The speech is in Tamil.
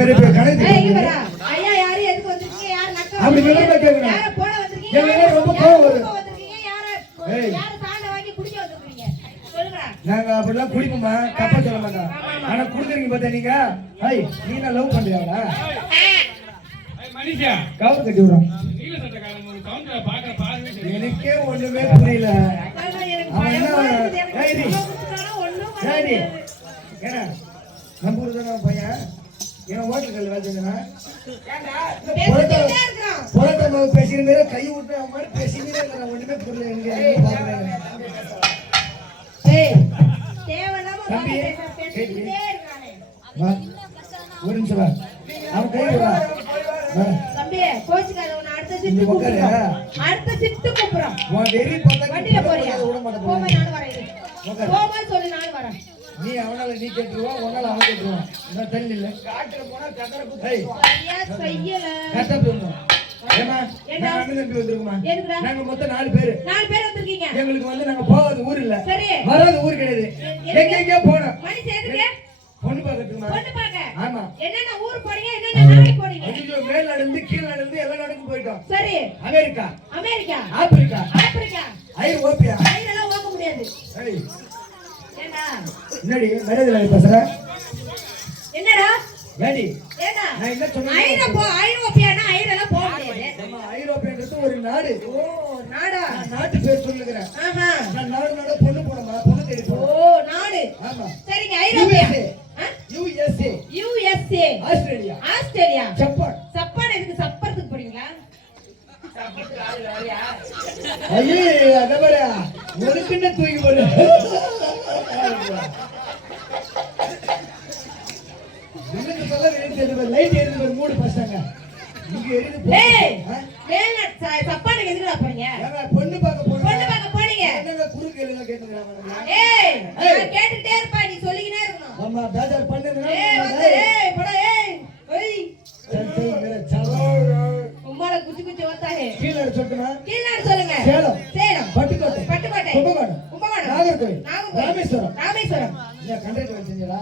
பெரிய கணக்கு ஐயா யாரு எதுக்கு வந்திருக்கீங்க யார் நக்க அப்படி விளம்ப கேக்குறேன் யார போட வந்திருக்கீங்க எனக்கு ரொம்ப கோவம் வருது யார சாண்ட வாங்கி குடிக்க வந்திருக்கீங்க சொல்லுங்க நாங்க அப்படிலாம் குடிப்போமா தப்பா சொல்ல மாட்டோம் ஆனா குடுக்குறீங்க பார்த்தா நீங்க ஐய் நீ நான் லவ் பண்றியாடா மனுஷா கவர் கட்டி விடுறோம் நீல சட்டக்காரன் ஒரு கவுண்டரை பாக்குற பாருங்க எனக்கே ஒண்ணுமே புரியல அவன் என்ன ஏன்னா நம்ம ஊர் தானே பையன் என் ஹோட்டல்கள் வேலைன்னா புலத்தம்மா பேசுகிற மாதிரி கை விட்டு மாதிரி பேசிக்கிட்டே இருக்கிறேன் ஒண்ணுமே புரியல எனக்கு தம்பி ஒரு நிமிஷம் அவன் கை விடா தம்பி கோச்சுக்காத உன்னை அடுத்த சிட்டு கூப்பிடுறோம் வண்டியில போறியா போமா நானும் வரேன் போமா சொல்லு நானும் வரேன் நீ அவனால நீ கேட்டுருவா உன்னால அவன் கேட்டுருவான் நான் தள்ளி இல்ல காட்டுல போனா கதற குத்து செய்யல கட்ட போடணும் ஏமா நான் அண்ணன் தம்பி வந்திருக்கோமா நாங்க மொத்தம் 4 பேர் வந்திருக்கீங்க எங்களுக்கு வந்து நாங்க போகாத ஊர் இல்ல சரி வராத ஊர் கிடையாது எங்க போறோம் மணி சேர்த்துக்க பொண்ணு பார்க்கட்டுமா பொண்ணு பார்க்க ஆமா என்னென்ன ஊர் போறீங்க என்னென்ன நாடு போறீங்க ஐயோ மேல் நடந்து கீழ் நடந்து எல்லா நாடுக்கும் போயிட்டோம் சரி அமெரிக்கா ஆப்பிரிக்கா ஐரோப்பியா ஐரெல்லாம் போக முடியாது ஏய் ஏண்டா என்னடி மரியாதை பேசுற என்னடா ஏடி ஏண்டா நான் என்ன சொன்னேன் ஐரோப்பியானா ஐரெல்லாம் போக முடியாது நம்ம ஐரோப்பியன்றது ஒரு நாடு ஓ நாடா நாட்டு பேர் சொல்லுகிறேன் ஆஹா நான் நாடு பொண்ணு போறமா பொண்ணு தேடி போ ஓ நாடு ஆமா சரிங்க ஐரோப்பியா USA ஆஸ்திரேலியா ஜப்பான் எதுக்கு சப்பறதுக்கு போறீங்களா ஐயே அதவரா ஒரு கிண்ண தூக்கி போடு இன்னைக்கு சொல்ல வேண்டியது லைட் எரியுது ஒரு மூடு பசங்க இங்க எரியுது டேய் மேல சப்பானுக்கு எதுக்குடா போறீங்க பொண்ணு பார்க்க போறீங்க என்னங்க குறுக்கு எல்லாம் கேக்குறாங்க ஏய் நான் கேட்டுட்டே இருப்பா நீ சொல்லிக்கினே இருக்கணும் அம்மா பேஜார் பண்ணுதுனா ஏய் வந்து ஏய் போடா ஏய் ஓய் சரி मेरा चलो உம்மால குச்சி குச்சி வந்தா ஹே கீழ சொல்லுங்க சொல்லுங்க சேலம் பட்டுக்கோட்டை கும்பகோணம் கும்பகோணம் நாகர்கோவில் ராமேஸ்வரம் இந்த கண்டக்டர் வந்தீங்களா